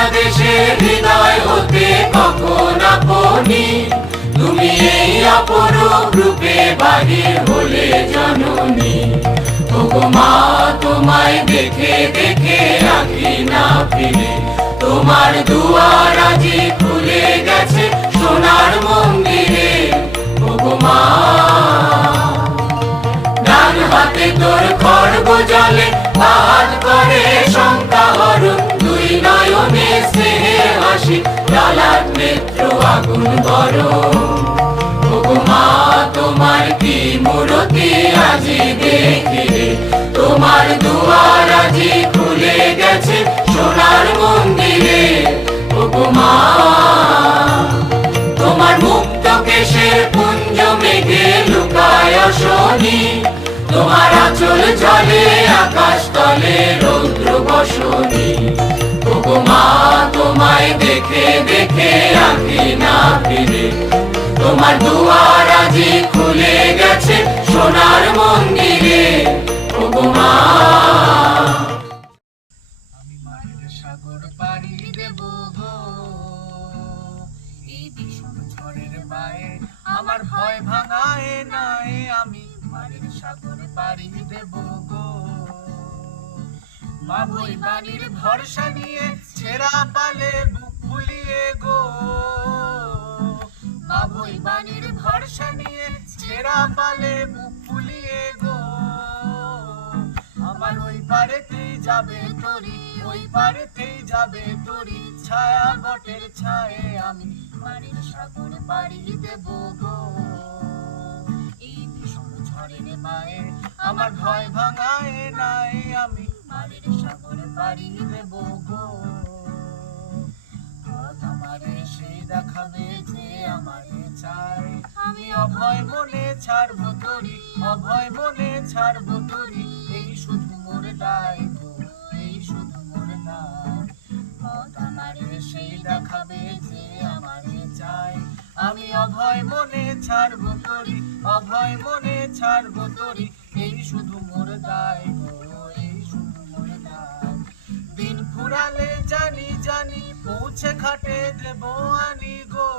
বাংলাদেশের হৃদয় হতে কখন আপনি। তুমি এই অপরূপ রূপে বাহির হলে জননী। মা, তোমায় দেখে দেখে আঁকি না ফিরে। তোমার দুয়ার আজি খুলে গেছে সোনার মন্দিরে। মা, ডান হাতে তোর খড়গ জলে হাত করে শঙ্কা হরণ দুই না নয়নে স্নেহে হাসি লালাট নেত্র, আগুন গরম। তোমার কি মূরতি আজি দেখি? রে তোমার দুয়ার আজি খুলে গেছে সোনার মন্দিরে। মা, তোমার মুক্ত কেশের পুঞ্জ মেঘে লুকায় শনি তোমার আচল জলে আকাশ তলে রৌদ্র বসনি। দেখে দেখে আঁকি না ফিরে। তোমার দুয়ার আজি খুলে গেছে সোনার মন্দিরে। আমি মায়ের সাগর পাড়ি দেব গো। ঝড়ের আমার ভয় ভাঙায় আমি মায়ের সাগর পাড়ি দেব গো। মা বই বাণীর ভরসা নিয়ে ছেঁড়া পালে বুক ফুলিয়ে গো। মা বই বাণীর ভরসা নিয়ে ছেঁড়া পালে বুক ফুলিয়ে গো। আমার ওই পারেতেই যাবে তরি, ওই পারেতেই যাবে তরি, ছায়া বটের ছায়ে আমি বাড়ির সাগর পাড়ি দেব গো। এই ভীষণ ঝড়ের মায়ে আমার ভয় ভাঙায় নাই আমি বাড়ির সাগর পাড়ি দেব গো। আমারে সেই দেখাবে যে আমারে চাই আমি অভয় মনে ছাড়বো তরি অভয় মনে ছাড়বো তরি এই শুধু মোর দায় এই শুধু মোর দায়। পথ আমারে সেই দেখাবে যে আমারে চাই আমি অভয় মনে ছাড়বো তরি অভয় মনে ছাড়বো তরি এই শুধু মোর দায় এই শুধু মোর দায়। দিন ফুরালে জানি, পৌঁছে খাটে দেব আনি গো।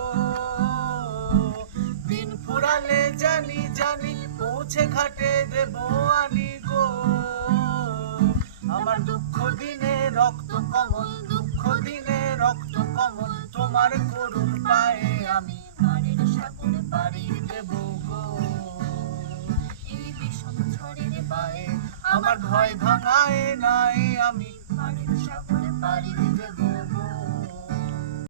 দিন ফুরালে জানি জানি, পৌঁছে খাটে দেব আনি গো। আমার দুঃখ দিনে রক্ত কমল, দুঃখ দিনে রক্ত কমল, তোমার করুণ পায়ে আমি ভীষণ ঝড়ের পায়ে আমার ভয় ভাঙায় নাই আমি। party, we shall put a party with the boom boom.